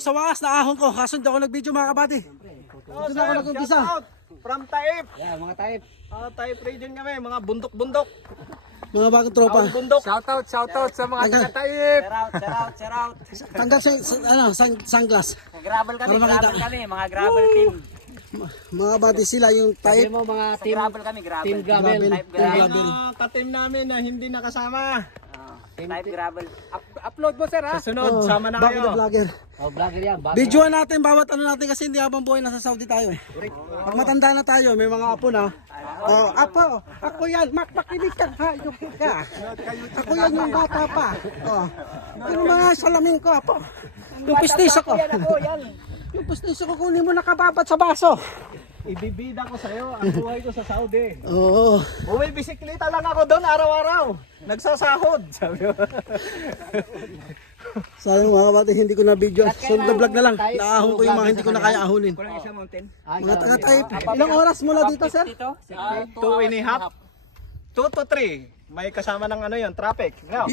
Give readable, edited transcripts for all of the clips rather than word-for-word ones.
sa wakas na ahon ko. Kaso hindi ako nag-video mga kabady. Ito na ako nag-umpisa. From Taip. Yeah, mga Taip. Taip region kami, mga bundok-bundok. Mga bagong tropa. Bundok. Shoutout sa mga taga-Taip. Shout out. Tanggap sunglass. Gravel kami, Para makita. gravel kami, mga gravel team. Mga kabady sila yung Sabi type. mo mga Sa team, gravel kami, gravel. team gravel. Type Team gravel. gravel. Ka-team namin na hindi nakasama. Type gravel. Upload mo sir ha. Sa sunod, sama na Bakit kayo. na vlogger? Oh, vlogger yan. Videoan natin bawat ano natin kasi hindi habang buhay nasa Saudi tayo eh. Pag matanda na tayo, may mga apo na. Oh, apo, ako yan, makinig ka, hayop ka. Ako yan yung bata pa. Oh. Yung mga salamin ko, apo. Yung pistiso ko. Yung pistiso ko kunin mo nakababat sa baso. Ibibida ko sa'yo ang buhay ko sa Saudi. Oo. Uwi, bisikleta lang ako doon araw-araw. Nagsasahod, sabi mo. Sayang mga kabady, hindi ko na video. Sunod na vlog na lang. Naahon ko yung mga hindi ko na kaya ahonin. Mga taga-type. Ilang oras mula dito, sir? 2.5. 2 to 3. May kasama ng ano yun, traffic. No?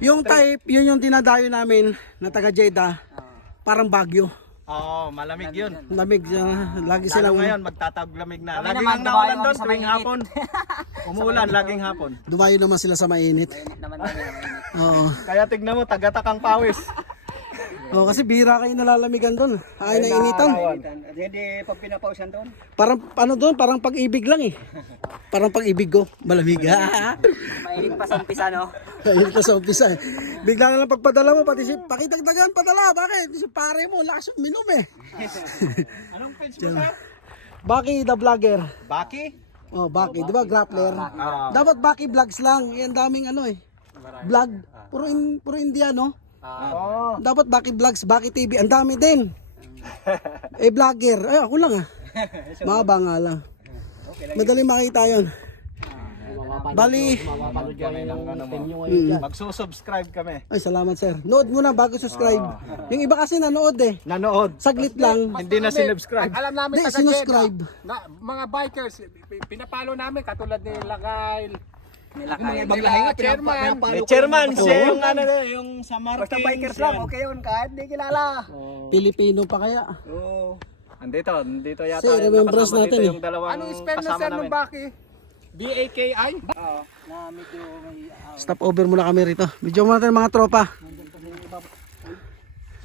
Yung type, yun yung dinadayo namin na taga Jeddah. Parang Baguio. Oo, malamig yun. Lamig, lagi Lalo silang ngayon, magtataglamig na. Kami Laging naman, ang naulan dumayo doon kami sa tuwing mainit. hapon. Umuulan, laging hapon. dumayo naman sila sa mainit. Naman kami. Oo. Kaya tignan mo, tagatakang pawis. Oo, kasi bira kayo nalalamigan doon. Ay, nainitan. Hindi pag pinapawisan doon. Parang ano doon, parang pag-ibig lang eh. Parang pag-ibig ko, malamig. Mainit pa sa umpisa, no? Ayun ko sa umpisa eh. Bigla na lang pagpadala mo, pati si pakitagdagan padala. Bakit? Si pare mo, lakas yung minum eh. Anong page mo, sir? Baki the vlogger. Baki? Oh, Baki, di ba grappler? Ah. Dapat Baki vlogs lang. Yan daming ano eh. Vlog. Puro Indiano. Oo. Dapat Baki vlogs, Baki TV. Ang dami din. Eh vlogger. Ay ako lang ah. Mahaba nga lang. Madali makita yon. Bali. Mapapanood yan yung team nyo ngayon dyan. Magsusubscribe kami. Ay salamat sir. Nood muna bago subscribe. Yung iba kasi nanood eh. Nanood. Saglit lang. Hindi na sinubscribe. Alam namin Hindi, taga sinuscribe. Jeddah, na, mga bikers, pinapalo namin katulad ni Lakay, chairman. May chairman, siya yung ano yung sa marketing. Basta bikers lang, okay yun, kahit di kilala. Pilipino pa kaya. Oo. Andito yata. Sir, remembrance nakasama natin dito eh. yung dalawang Anong spell na kasama sir ng namin. Baki? B-A-K-I? Oo, na medyo may... Stop over muna kami rito. Video muna tayo mga tropa.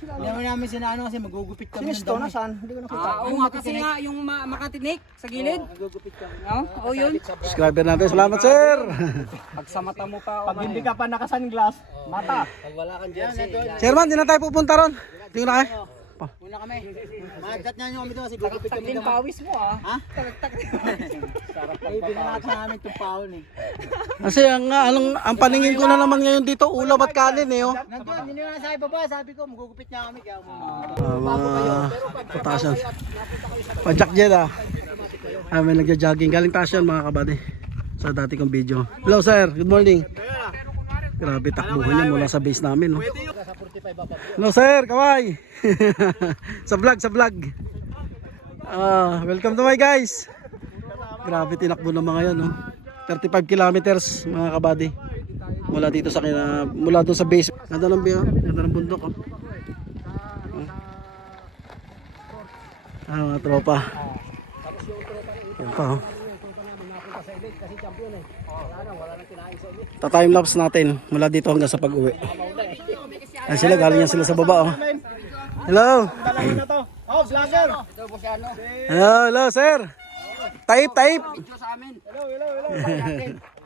Hindi namin sinaano kasi magugupit kami ng damo. Saan? Hindi ko nakita. Oo nga kasi nga yung makatinik sa gilid. Magugupit kami. Oo yun. Subscriber natin. Salamat sir. Pag sa mata mo pa, Pag hindi ka pa nakasunglass, mata. pag wala kang jersey, Chairman, di na tayo pupunta ron. Tingnan na kayo. Muna kami. Magdat nga nyo kami doon kasi gugupit kami Din ng pawis mo ah. Ha? Ay, binangat namin itong paon eh. Kasi ang paningin ko na naman ngayon dito, ulaw at kanin eh. Oh. Nandun, hindi na sa ibaba. Sabi ko, magugupit niya kami. Kaya Mga patasan. Pajak dyan ah. May nagja-jogging. Galing taas yan mga kabady. Sa dati kong video. Hello sir, good morning. Grabe takbuhan niya mula sa base namin. No? Hello sir, kaway. Sa vlog. Welcome to my guys. Grabe tinakbo ng mga yan. No? 35 kilometers mga kabady. Mula dito sa mula doon sa base. Ganda ng biyo, ganda ng bundok. Oh. Mga tropa. Yan pa oh. Ta-timelapse natin mula dito hanggang sa pag-uwi. Ayan sila, galing yan sila sa baba oh. Hello. Dalawa na to. Oh, vlogger. Hello sir. Taip.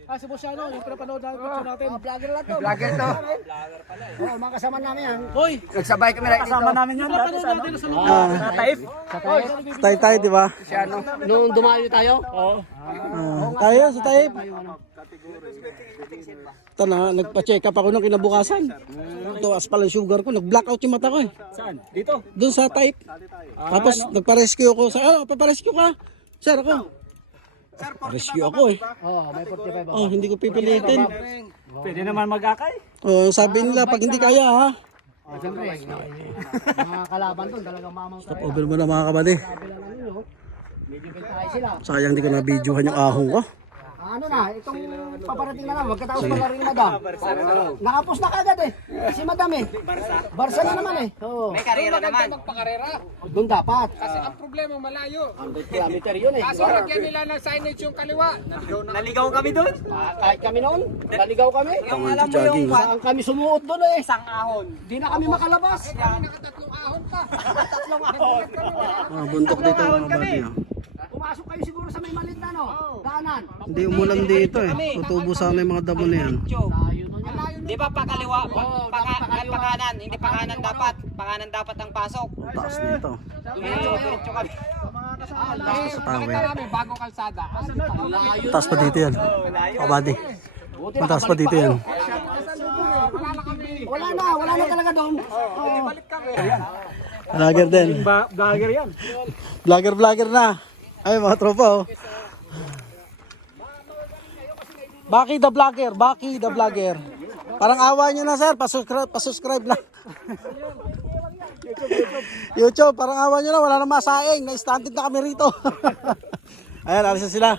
Ah, si Bosiano, yung pinapanood namin picture natin. vlogger lang to. Vlogger to. Oo, mga kasama namin yan. Hoy, Nagsabay kami na Kasama namin yan. napanood natin sa loob. Taip. Tayo, di ba? Nung dumayo tayo? Oo. Tayo, si Taip. Ito na, nagpa-check up ako ng kinabukasan. Tuwas pala yung sugar ko, nag-blackout yung mata ko eh. Saan? Dito. Doon sa Taip. Tapos nagpa-rescue ako. Paparescue ka? Sir, ako. Rescue ako eh. Oo, may 45 Oh, hindi ko pipilitin. Pwede naman mag-akay. Oh, sabi nila pag hindi kaya ha. Siyempre, mga kalaban doon talagang mamang Stop over mo na mga kabady. kabila lang yun, no? Medyo tayo sila. Sayang di ko na videohan yung ahong ko. Ha? ano na, itong paparating na lang, magkatapos pala rin madam. Nakapos na kagad eh. Si madam eh. Barsa na naman eh. Oo. May karera naman. Magpakarera. Doon dapat. Kasi ang problema malayo. 100 kilometer yun eh. Kaso lagyan nila ng signage yung kaliwa. Naligaw kami doon. Kahit kami noon, naligaw kami. Yung alam mo yung Saan kami sumuot doon eh. isang ahon. Di na kami makalabas. Nakatatlong ahon pa. Bundok dito mga buddy. Pumasok kayo siguro sa may maliit na no? Daanan. Hindi umulan dito eh. Tutubo sa amin mga damo na yan. Di ba pakaliwa? Pakanan. Hindi pakanan dapat. Pakanan dapat ang pasok. Taas nito. Diretso kami. Taas sa tawid. Nakita namin bagong kalsada. Taas pa dito yan. Mga buddy. Mataas pa dito yan. Wala na talaga doon. Vlogger din. Vlogger yan. Vlogger na. Ay mga tropa oh. Baki the vlogger. Parang awa nyo na sir, pasubscribe lang. YouTube, parang awa nyo na, wala nang masaing. Na-stunted na kami rito. Ayan, alis na sila.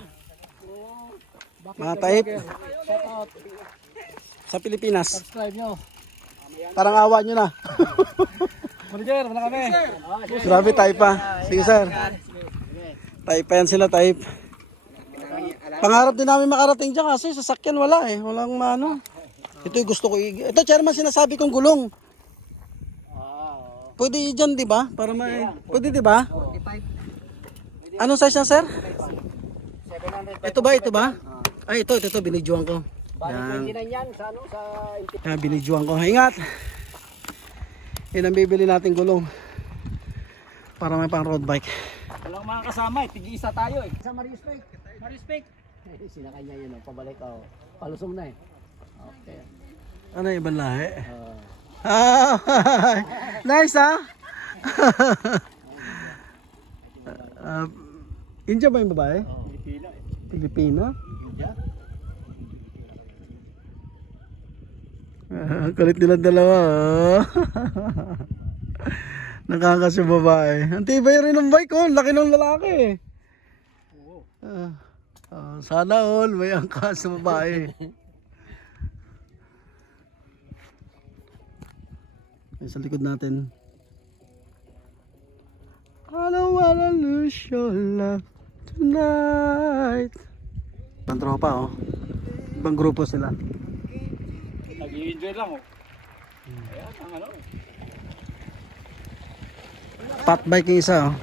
Mga taip. Sa Pilipinas. Parang awa nyo na. Manager, wala kami. Grabe, taip pa. Sige sir. Taip pa yan sila, taip. Pangarap din namin makarating dyan kasi sasakyan wala eh. Walang ano. Ito yung gusto ko. Ito chairman sinasabi kong gulong. Pwede dyan di ba? Para pwede di ba? Anong size na sir? Ito ba? Ay ito binidyoan ko. Yan. Binidyoan ko. Ingat. Yan ang bibili natin gulong. Para may pang road bike. Walang mga kasama eh. Tig-isa tayo eh. Sa Marispec. Sila kanya yun, pabalik ako. Palusong na eh. Okay. Ano yung ibang lahi? Nice ha? India ba yung babae? Pilipina. Kulit nilang dalawa. Nakakasya babae. Ang tibay rin ng bike ko. Laki ng lalaki eh. Sana all may angkas sa babae. Ay, sa likod natin. I don't wanna lose your love tonight. Ang tropa oh. Ibang grupo sila. Nag-i-enjoy lang oh. Ayan, ang ano. Fat bike yung isa oh.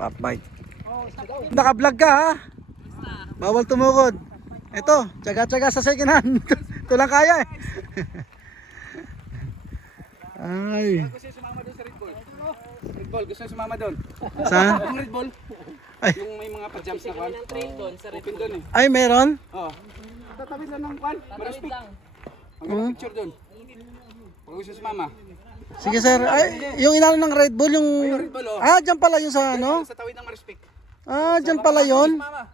Fat bike. Naka-vlog ka ha? Bawal tumukod. Ito, tsaga-tsaga sa second hand. Ito lang kaya eh. Ay. Gusto sumama doon sa Red Bull. Red Bull, gusto sumama doon. Saan? Yung Red Bull. Ay. Yung may mga pa-jumps na kwan. Open doon eh. Ay, meron? Oo. Tatabi lang ng kwan. Marispik. Ang picture doon. Pag gusto sumama. Sige sir. Ay, yung inano ng Red Bull, yung... Red Bull oh. Ah, dyan pala yung sa ano? Sa tawid ng Marispik. Ah, dyan pala yun. Mama.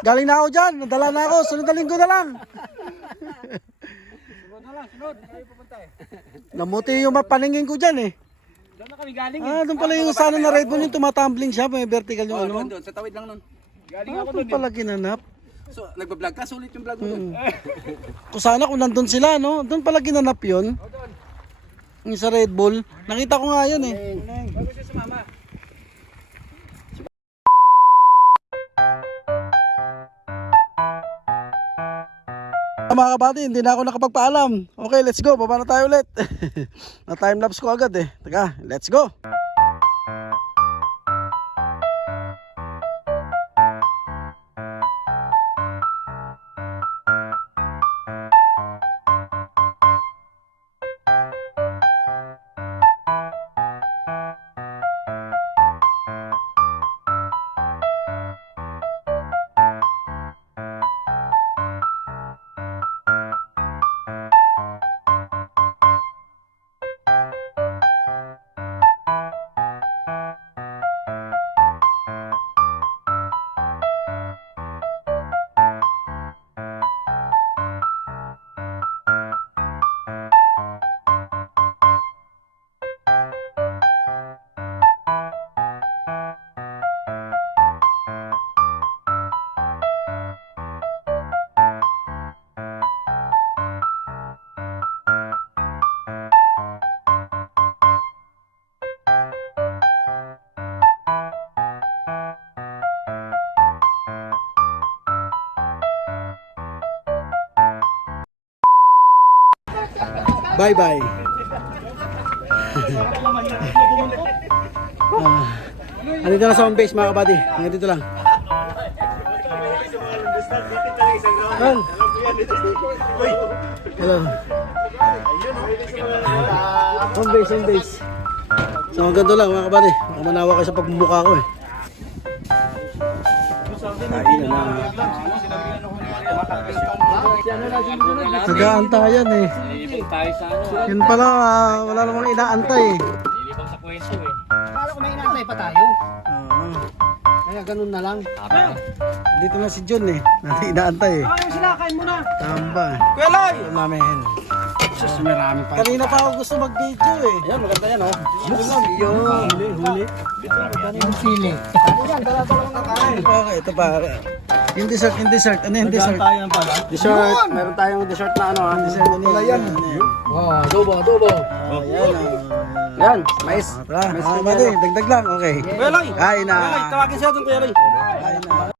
Galing na ako dyan. Nadala na ako. Sunod na linggo na lang. Sunod. Tayo pupunta eh. Namuti yung paningin ko dyan eh. Doon na kami galing Ah, doon pala yung sana na Red Bull, yung tumatumbling siya. May vertical yung ano. Doon, sa tawid lang nun. Galing Ah, ako doon doon. pala ginanap. So, nagbablog ka, sulit yung vlog mo doon. Kung sana kung nandun sila, no? Doon pala ginanap yun. Yung sa Red Bull. Nakita ko nga yun eh. Pag gusto sumama. Mga kabady, hindi na ako nakapagpaalam. Okay, let's go. Baba na tayo ulit. Na time lapse ko agad eh. Teka, let's go. Bye-bye. Andito na sa home base mga kabady. Hanggang dito lang. Hal. Hello. Home base, home base. So hanggang dito lang mga kabady. Baka manawa kayo sa pagmumukha ko eh. Ayun na. Nag-aantayan eh. Yun pala, wala namang inaantay eh. Akala ko may inaantay pa tayo. Oo. Kaya ganun na lang. Dito na si John eh. Natin inaantay eh. Ayun sila, kain mo na. Tamba. Kuya Loy! Yun namin. Sus, marami pa. Kanina pa ako gusto mag-video eh. Ayan, maganda yan oh. Huli. Yung sili. Ito pa. Yung dessert. Ano yung dessert? Dessert. Meron tayong dessert na ano ha. Dessert na nila yan. Wow, adobo. Ayan. Yan, mais. Tara, dagdag lang. Okay. Kuya Loy! Kain na. Tawagin siya doon Kuya Loy. Kain na.